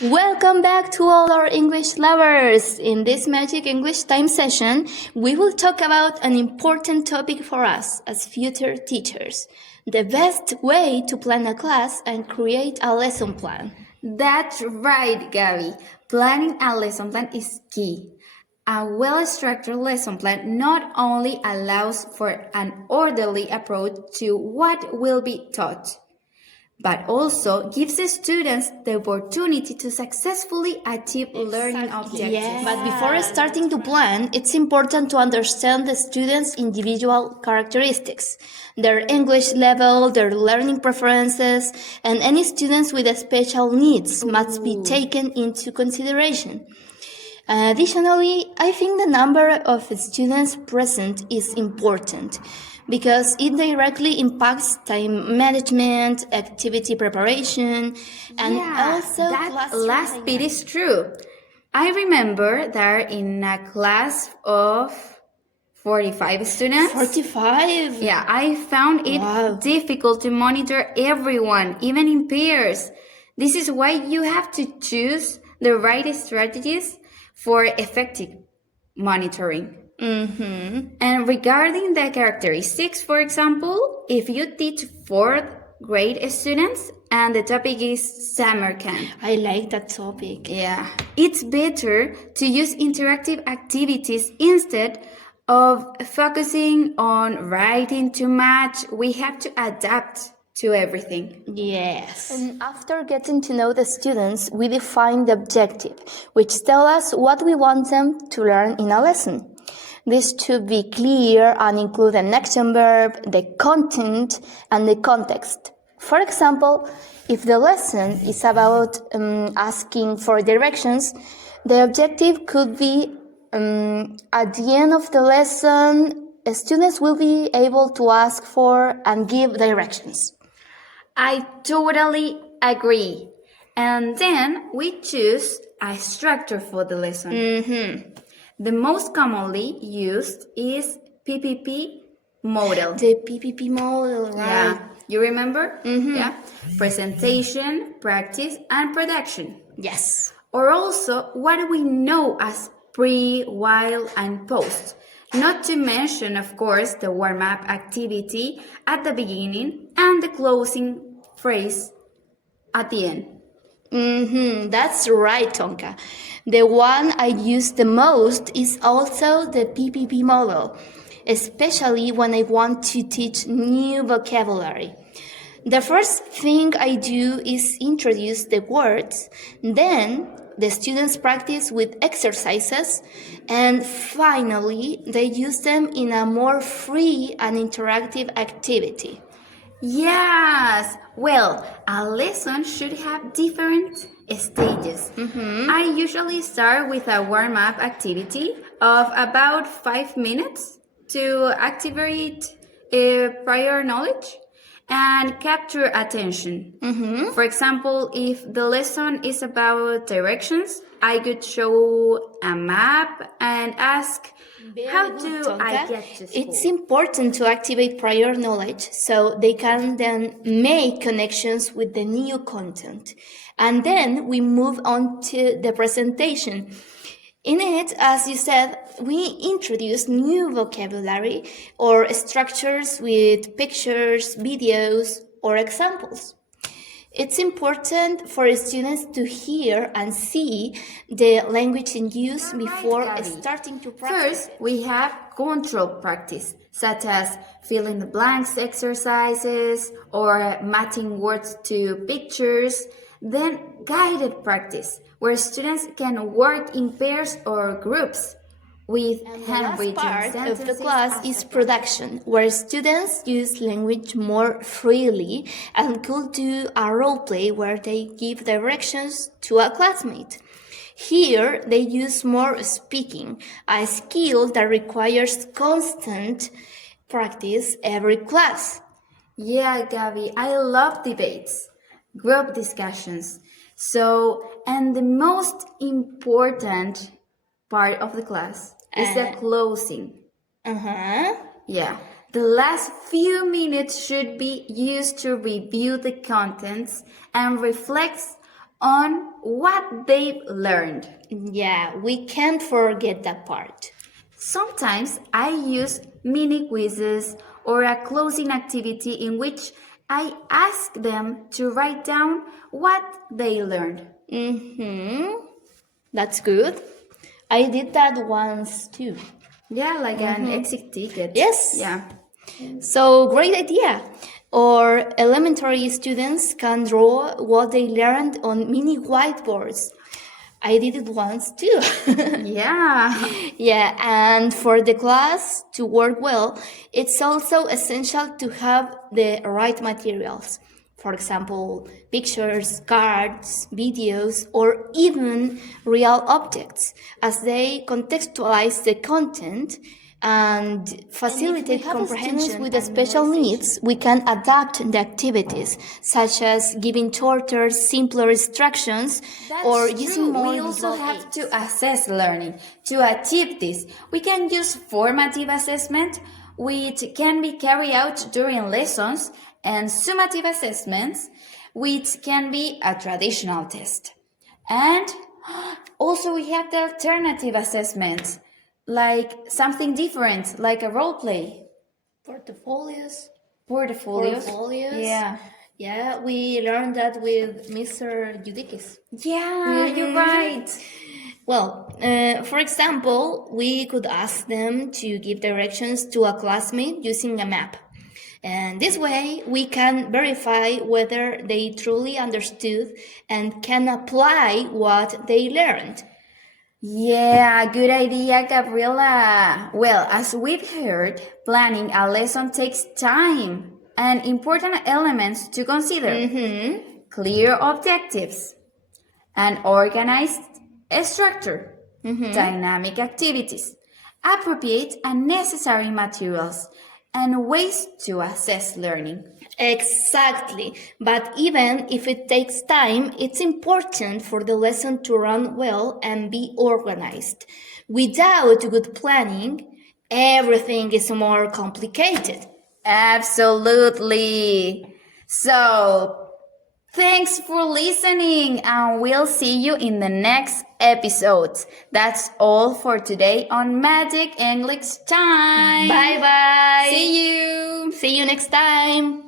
Welcome back to all our English lovers. In this Magic English Time session, we will talk about an important topic for us as future teachers. The best way to plan a class and create a lesson plan. That's right, Gabby. Planning a lesson plan is key. A well-structured lesson plan not only allows for an orderly approach to what will be taught, but also gives the students the opportunity to successfully achieve learning objectives. Yes. But before starting to plan, it's important to understand the students' individual characteristics, their English level, their learning preferences, and any students with special needs must be taken into consideration. Additionally, I think the number of students present is important because it directly impacts time management, activity preparation, and also that class last bit is true. I remember that in a class of 45 students. 45? Yeah, I found it difficult to monitor everyone, even in pairs. This is why you have to choose the right strategies for effective monitoring. And regarding the characteristics, for example, if you teach fourth grade students and the topic is summer camp. I like that topic. Yeah, it's better to use interactive activities instead of focusing on writing too much. We have to adapt to everything. Yes. And after getting to know the students, we define the objective, which tells us what we want them to learn in a lesson. This should be clear and include an action verb, the content, and the context. For example, if the lesson is about asking for directions, the objective could be at the end of the lesson, students will be able to ask for and give directions. I totally agree. And then we choose a structure for the lesson. The most commonly used is PPP model. The PPP model, right? Yeah, you remember? Yeah, presentation, practice, and production. Yes. Or also what we know as pre, while, and post. Not to mention, of course, the warm-up activity at the beginning and the closing phrase at the end. That's right, Tonka. The one I use the most is also the PPP model, especially when I want to teach new vocabulary. The first thing I do is introduce the words, then the students practice with exercises, and finally they use them in a more free and interactive activity. Yes! Well, a lesson should have different stages. I usually start with a warm-up activity of about 5 minutes to activate prior knowledge and capture attention. For example, if the lesson is about directions, I could show a map and ask, how do I get to school? It's important to activate prior knowledge so they can then make connections with the new content. And then we move on to the presentation. In it, as you said, we introduce new vocabulary or structures with pictures, videos, or examples. It's important for students to hear and see the language in use before starting to practice. First, we have control practice, such as fill in the blanks exercises or matching words to pictures. Then, guided practice, where students can work in pairs or groups with handwritten Part sentences. of the class is production, where students use language more freely and could do a role play where they give directions to a classmate. Here, they use more speaking, a skill that requires constant practice every class. Yeah, Gabby, I love debates, group discussions. And the most important part of the class is the closing. Yeah. The last few minutes should be used to review the contents and reflect on what they've learned. Yeah, we can't forget that part. Sometimes I use mini quizzes or a closing activity in which I ask them to write down what they learned. That's good. I did that once too. Yeah, like an exit ticket. Yes. Yeah. So, great idea. Or elementary students can draw what they learned on mini whiteboards. I did it once too. Yeah. Yeah, and for the class to work well, it's also essential to have the right materials. For example, pictures, cards, videos, or even real objects, as they contextualize the content and facilitate comprehension. Students with special needs, we can adapt the activities, such as giving shorter, simpler instructions, or using more We also visual have aids. to assess learning. To achieve this, we can use formative assessment, which can be carried out during lessons, and summative assessments, which can be a traditional test. And also we have the alternative assessments, like something different, like a role play. Portfolios. Portfolios. Yeah. Yeah, we learned that with Mr. Yudikis. Yeah, you're right. Well, for example, we could ask them to give directions to a classmate using a map. And this way, we can verify whether they truly understood and can apply what they learned. Yeah, good idea, Gabriela. Well, as we've heard, planning a lesson takes time and important elements to consider. Clear objectives, an organized structure, dynamic activities, appropriate and necessary materials, and ways to assess learning. Exactly. But even if it takes time, it's important for the lesson to run well and be organized. Without good planning, everything is more complicated. Absolutely. So, thanks for listening, and we'll see you in the next episode. That's all for today on Magic English Time. Bye bye. See you. See you next time.